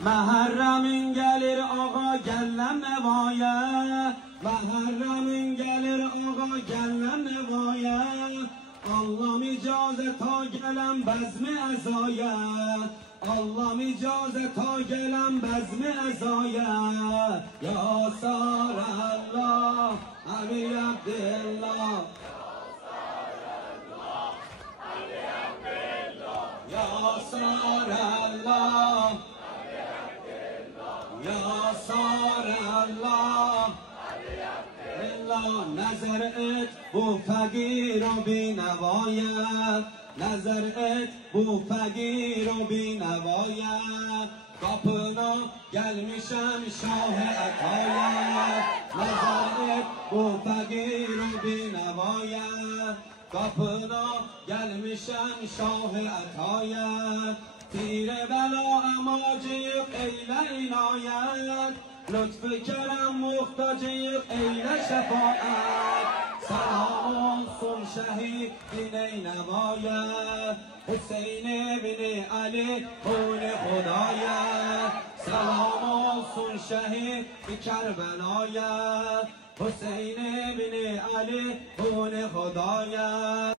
Muharremin gelir ağa gellem nevaya, Muharremin gelir ağa gellem nevaya. Allah'ım icazet ta gelen bezmi ezaya, Allah'ım icazet ta gelen bezmi ezaya. Ya Sarallah Ali Abdillah, Ya Sarallah, Ya Sarallah, نظر ات بو فقیر و بی نوایت، نظر ات بو فقیر و بی نوایت. kapına gelmişem şah atayet, نظر ات بو فقیر و بی نوایت. kapına gelmişem şah atayet. تیر بلا اماجیق ایله عنایت، لطف کرم محتاجیق ایله شفاعت. سلام olsun şehit bin نمایت، حسین بن علی خون خدایت. سلام olsun şehit کربلایت، حسین بن علی خون خدایت.